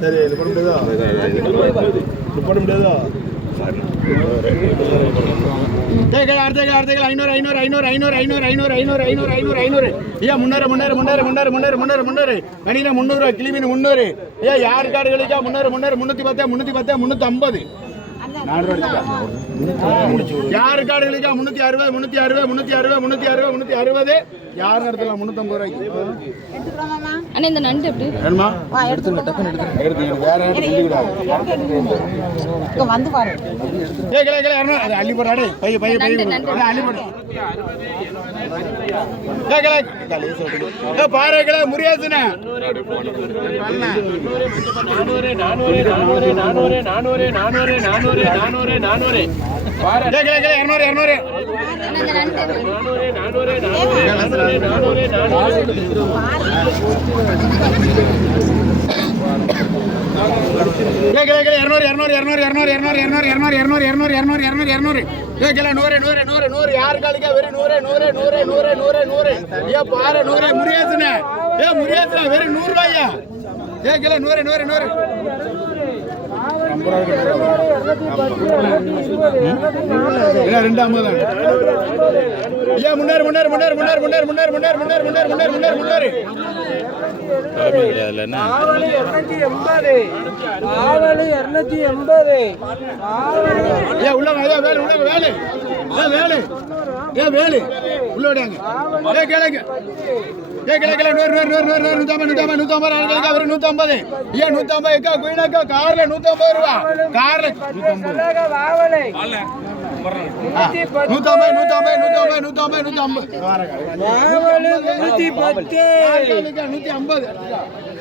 சரி இது பண்ண முடியாதா? பண்ண முடியாதா? யாரு காடுகளுக்கா 360 யாரு இடத்துல 350 ரூபாய்க்கு இந்த நண்டு எப்படி வேணுமா? வந்து பாரு அள்ளி போடாடே பைய பைய பைய அள்ளி போடு பாருங்களே முறியாதுண்ணா 150